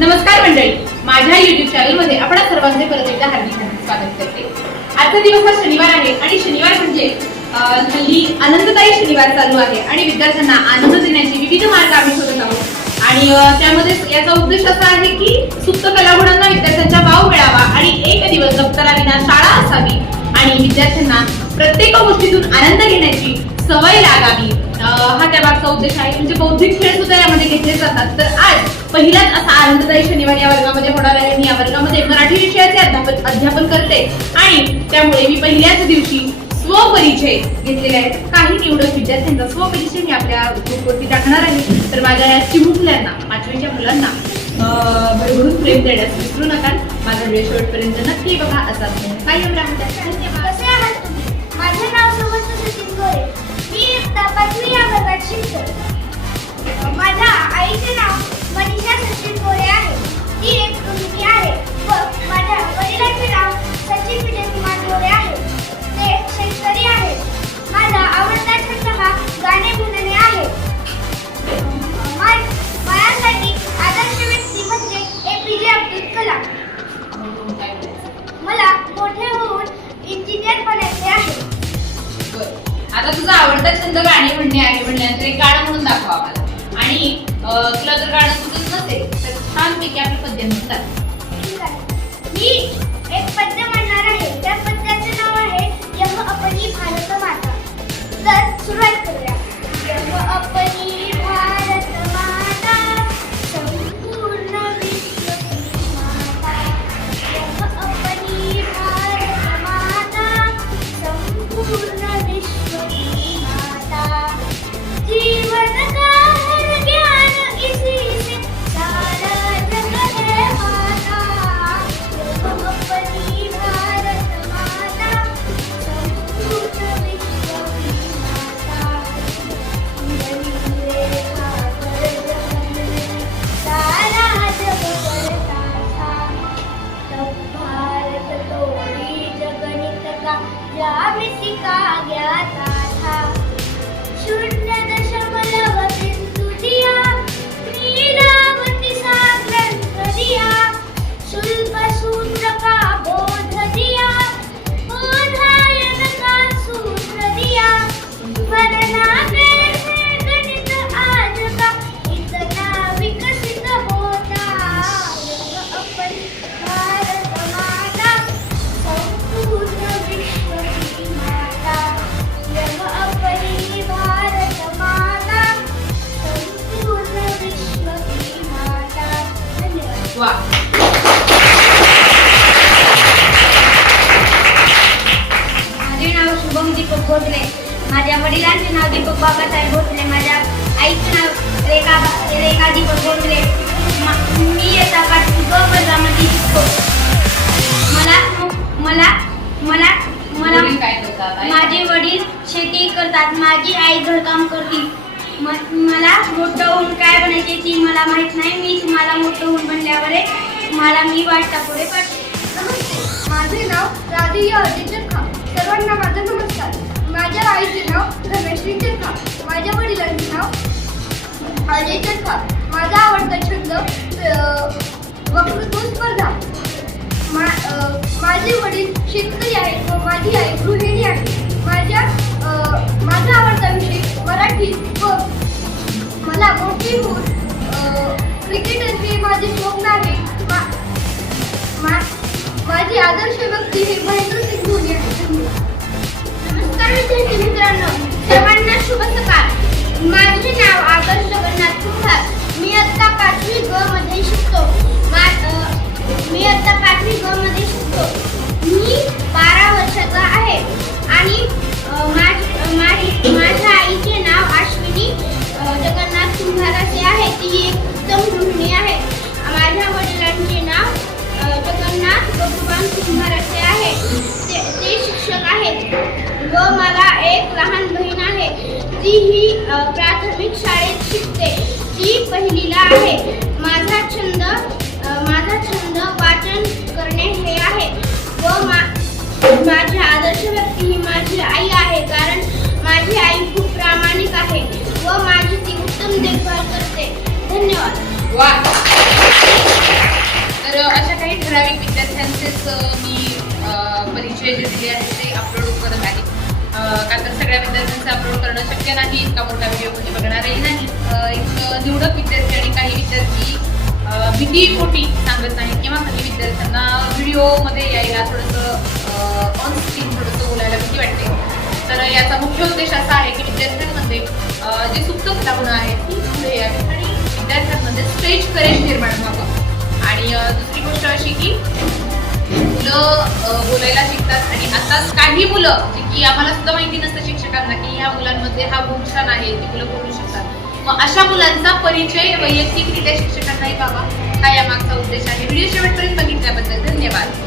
नमस्कार मंडळी. माझ्या युट्यूब चॅनलमध्ये आपण सर्वांचे परत एकदा हार्दिक हार्दिक स्वागत करते. आजचा दिवस हा शनिवार आहे आणि शनिवार म्हणजे हल्ली आनंददायी शनिवार चालू आहे आणि विद्यार्थ्यांना आनंद देण्याचे विविध मार्ग आम्ही शोधत आहोत. आणि त्यामध्ये याचा उद्देश असा आहे की सुप्त कलागुणांना विद्यार्थ्यांचा वाव मिळावा आणि एक दिवस दप्तराविना शाळा असावी आणि विद्यार्थ्यांना प्रत्येक गोष्टीतून आनंद घेण्याची सवय लागावी. हा त्या मागचा उद्देश आहे. म्हणजे बौद्धिक खेळ सुद्धा यामध्ये घेतले जातात. तर आज पहिलाच असा आनंददायी शनिवार या वर्गामध्ये होणार आहे या वर्गामध्ये मराठी विषयाचे अध्यापन अध्यापन करते. आणि त्यामुळे मी पहिल्याच दिवशी स्वपरिचय घेतलेले आहेत. काही निवडक विद्यार्थ्यांचा स्वपरिचय मी आपल्या ग्रुपवरती टाकणार आहे. तर माझ्या या चिमुकल्यांना पाचवीच्या मुलांना भरभरून प्रेम देण्यास विसरू नका. माझा वेळ शेवटपर्यंत नक्की बघा. असा काही राहू धन्यवाद. माझे नाव समर्थ सचिन गोरे सुद्धा गाणी म्हणणे आहे म्हणण्यानंतर एक गाणं म्हणून दाखवा आम्हाला. आणि अं, तुला जर गाणं सुचत नसेल तर छानपैकी आपली पद्य म्हणतात का ज्यामिति का ज्ञाता था भोसले. माझ्या वडिलांचे नाव दीपक बाबासाहेब भोसले. माझ्या आईचे नाव रेखा रेखा दीपक भोसले. म- मी येता ग वर्गामध्ये शिकतो मला मला मला मला? माझे वडील शेती करतात. माझी आई घरकाम करते. मला मोठं होऊन काय बनायचे ती मला माहीत नाही. मी तुम्हाला मोठं होऊन बनल्यावर मला मी वाटता पुढे पाठवे माझे नाव राधिया अजय चरखा सर्वांना माझा नमस्कार. माझ्या आईचे नाव रमेश्री चरखा माझ्या वडिलांचे नाव अजय चरखा माझा आवडता छंद वक्तृत्व स्पर्धा. मा माझे वडील शेतकरी आहेत व माझी आई गृहिणी आहे. माझ्या माझा आवडता विषय मराठी व मला मोठी होऊन अं, क्रिकेटर हे माझे स्वप्न आहे. मा- माझी आदर्श व्यक्ती हे महेंद्र सिंग धोनी आहे धन्यवाद. मित्रांनो सर्वांना शुभ सकाळ. माझे नाव आदर्श जगन्नाथ कुंभार. मी आता पाचवी ग मध्ये शिकतो. मा- मी आता पाचवी ग मध्ये शिकतो. मी बारा वर्षाचा आहे. आणि माझ- माझी माझ्या आईचे नाव अश्विनी जगन्नाथ कुंभार असे आहे. ती एक उत्तम गृहिणी आहे. माझ्या वडिलांचे नाव जगन्नाथ भगवान कुंभार असे आहे. ते ते शिक्षक आहेत. व मला एक लहान बहीण आहे. ती ही प्राथमिक शाळेत शिकते. ती पहिलीला आहे. परिचय अपलोड करत आहे कारण तर सगळ्या विद्यार्थ्यांचं अपलोड करणं शक्य नाही इतका मोठा व्हिडिओ कोणी बघणारही नाही. एक निवडक विद्यार्थी आणि काही विद्यार्थी भीती मोठी सांगत नाही किंवा काही विद्यार्थ्यांना व्हिडिओमध्ये यायला थोडंसं ऑन स्क्रीन थोडंसं बोलायला भीती वाटते. तर याचा मुख्य उद्देश असा आहे की विद्यार्थ्यांमध्ये जे जी सुप्त कलागुणं आहेत ती पुढे यावी आणि विद्यार्थ्यांमध्ये स्टेज करेज निर्माण व्हावं. आणि दुसरी गोष्ट अशी की मुलं बोलायला शिकतात. आणि आता काही मुलं की आम्हाला सुद्धा माहिती नसतं शिक्षकांना की ह्या मुलांमध्ये हा गुणक्षण आहे ती मुलं बोलू शकतात. मग अशा मुलांचा परिचय वैयक्तिकरित्या शिक्षकांनाही व्हावा हा या मागचा उद्देश आहे. व्हिडिओ शेवटपर्यंत बघितल्याबद्दल धन्यवाद.